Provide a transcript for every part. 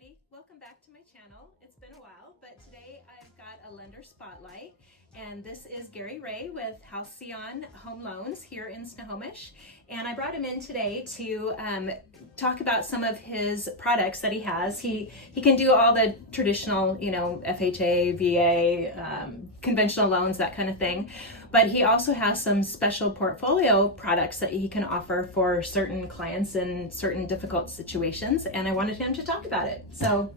everybody. Welcome back to my channel. It's been a while, but today I've got a lender spotlight, and this is Gary Ray with Halcyon Home Loans here in Snohomish. And I brought him in today to talk about some of his products that he has. He can do all the traditional, FHA, VA, conventional loans, that kind of thing. But he also has some special portfolio products that he can offer for certain clients in certain difficult situations. And I wanted him to talk about it. So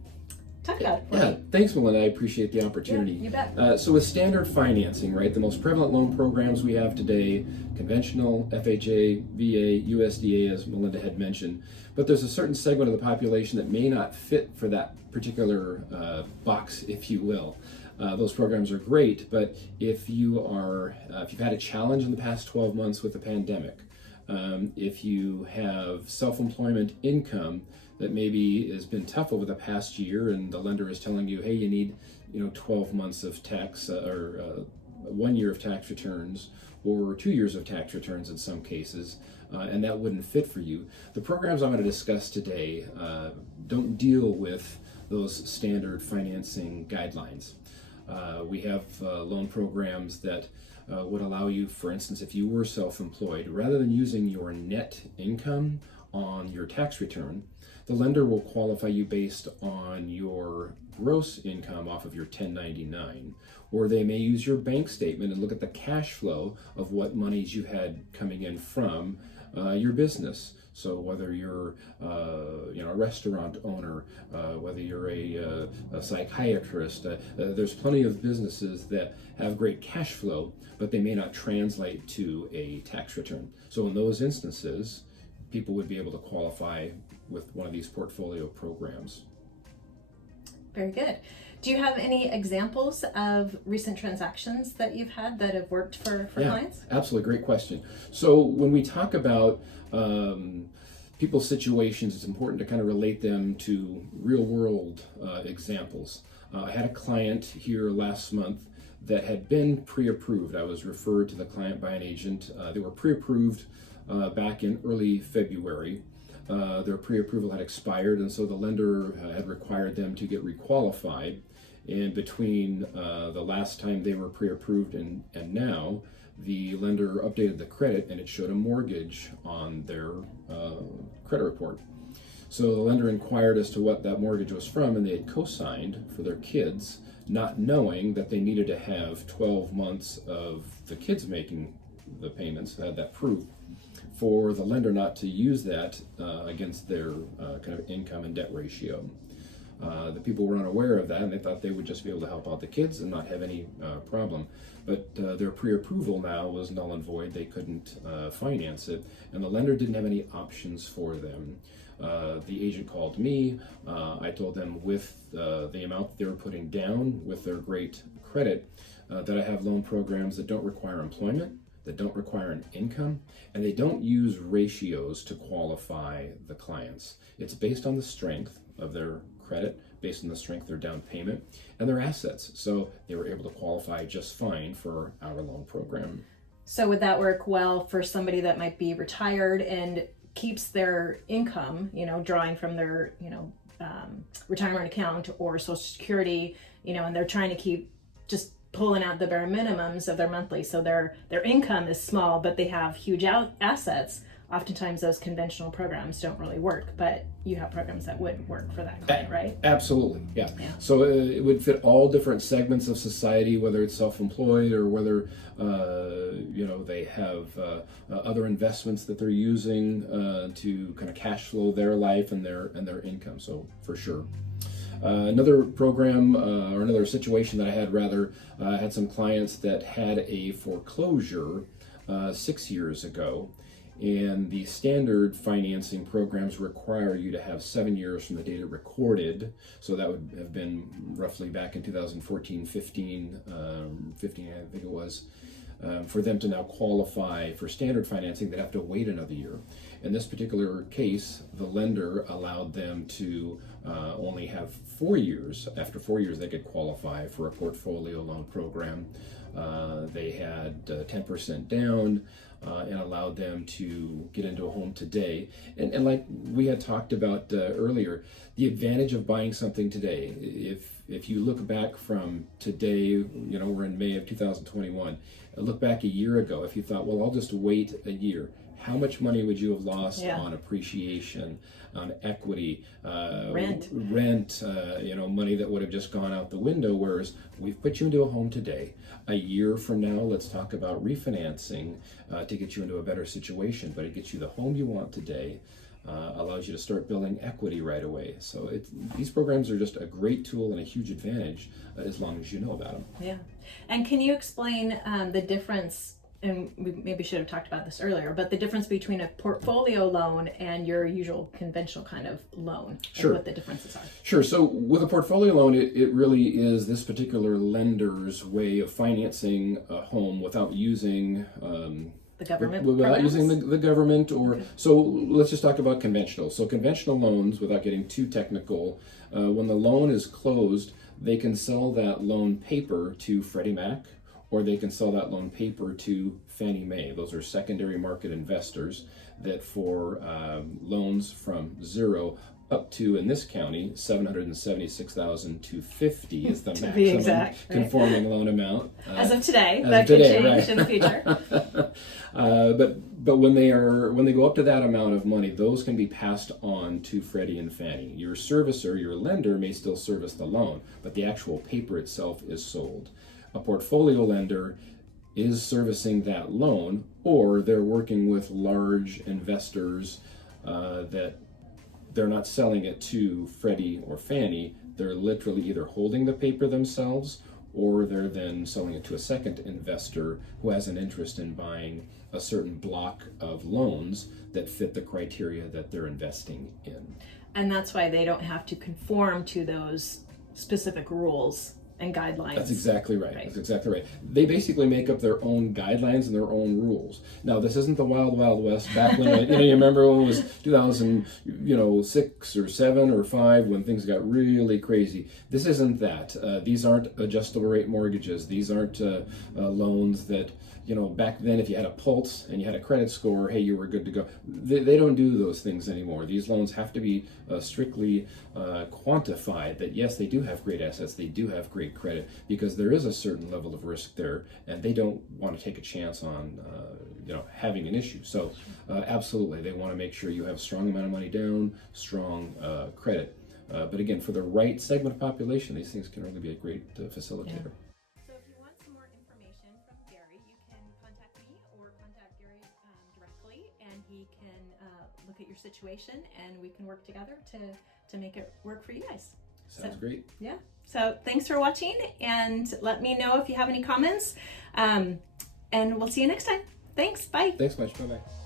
talk about it. Yeah, thanks, Melinda. I appreciate the opportunity. Yeah, you bet. So with standard financing, right, the most prevalent loan programs we have today, conventional, FHA, VA, USDA, as Melinda had mentioned. But there's a certain segment of the population that may not fit for that particular box, if you will. Those programs are great, but if you've had a challenge in the past 12 months with the pandemic, if you have self-employment income that maybe has been tough over the past year, and the lender is telling you, hey, you need 12 months of tax or 1 year of tax returns, or 2 years of tax returns in some cases, and that wouldn't fit for you. The programs I'm going to discuss today don't deal with those standard financing guidelines. We have loan programs that would allow you, for instance, if you were self-employed, rather than using your net income on your tax return, the lender will qualify you based on your gross income off of your 1099, or they may use your bank statement and look at the cash flow of what monies you had coming in from your business. So whether you're a restaurant owner, whether you're a psychiatrist, there's plenty of businesses that have great cash flow, but they may not translate to a tax return. So in those instances, people would be able to qualify with one of these portfolio programs. Very good. Do you have any examples of recent transactions that you've had that have worked for clients? Absolutely, great question. So when we talk about people's situations, it's important to kind of relate them to real world examples. I had a client here last month that had been pre-approved. I was referred to the client by an agent. They were pre-approved back in early February. Their pre-approval had expired, and so the lender had required them to get requalified. And between the last time they were pre-approved and now, the lender updated the credit, and it showed a mortgage on their credit report. So the lender inquired as to what that mortgage was from, and they had co-signed for their kids, not knowing that they needed to have 12 months of the kids making the payments, had that proof, for the lender not to use that against their kind of income and debt ratio. The people were unaware of that, and they thought they would just be able to help out the kids and not have any problem. But their pre-approval now was null and void. They couldn't finance it, and the lender didn't have any options for them. The agent called me. I told them with the amount that they were putting down with their great credit, that I have loan programs that don't require employment, that don't require an income, and they don't use ratios to qualify the clients. It's based on the strength of their credit, based on the strength of their down payment, and their assets. So they were able to qualify just fine for our loan program. So would that work well for somebody that might be retired and keeps their income, drawing from their, retirement account or Social Security, and they're trying to keep just pulling out the bare minimums of their monthly, so their income is small, but they have huge assets. Oftentimes those conventional programs don't really work, but you have programs that would work for that client, right? Absolutely, yeah. So it would fit all different segments of society, whether it's self-employed or whether they have other investments that they're using to kind of cash flow their life and their income. So for sure. Another program or another situation that I had had some clients that had a foreclosure 6 years ago, and the standard financing programs require you to have 7 years from the date it recorded. So that would have been roughly back in 2014, 15 I think it was. For them to now qualify for standard financing, they'd have to wait another year. In this particular case, the lender allowed them to only have 4 years. After 4 years, they could qualify for a portfolio loan program. They had 10% down. and allowed them to get into a home today. And like we had talked about earlier, the advantage of buying something today, if you look back from today, we're in May of 2021, look back a year ago, if you thought, well, I'll just wait a year, how much money would you have lost on appreciation, on equity, rent, money that would have just gone out the window? Whereas we've put you into a home today. A year from now, let's talk about refinancing to get you into a better situation, but it gets you the home you want today. Allows you to start building equity right away. So these programs are just a great tool and a huge advantage as long as you know about them. Yeah. And can you explain the difference, and we maybe should have talked about this earlier, but the difference between a portfolio loan and your usual conventional kind of loan? Sure. And what the differences are? Sure. So with a portfolio loan, it really is this particular lender's way of financing a home without using the government without programs? using the government so let's just talk about conventional. So conventional loans, without getting too technical, when the loan is closed, they can sell that loan paper to Freddie Mac, or they can sell that loan paper to Fannie Mae. Those are secondary market investors that for loans from zero up to, in this county, $776,250 is the maximum be exact, conforming loan amount. As of today, as that of today, could change right. in the future. But when they go up to that amount of money, those can be passed on to Freddie and Fannie. Your servicer, your lender, may still service the loan, but the actual paper itself is sold. A portfolio lender is servicing that loan, or they're working with large investors that they're not selling it to Freddie or Fannie. They're literally either holding the paper themselves, or they're then selling it to a second investor who has an interest in buying a certain block of loans that fit the criteria that they're investing in. And that's why they don't have to conform to those specific rules and guidelines. That's exactly right. That's exactly right. They basically make up their own guidelines and their own rules. Now, this isn't the wild, wild west back when, you remember when it was 2006 or 7 or 5 when things got really crazy. This isn't that. These aren't adjustable rate mortgages. These aren't loans that, back then if you had a pulse and you had a credit score, hey, you were good to go. They don't do those things anymore. These loans have to be strictly quantified that, yes, they do have great assets, they do have great credit, because there is a certain level of risk there, and they don't want to take a chance on having an issue. So absolutely, they want to make sure you have a strong amount of money down, strong credit. But again, for the right segment of population, these things can really be a great facilitator. Yeah. So if you want some more information from Gary, you can contact me or contact Gary directly, and he can look at your situation, and we can work together to make it work for you guys. Sounds great. Yeah. So thanks for watching, and let me know if you have any comments, and we'll see you next time. Thanks. Bye. Thanks much. Bye-bye.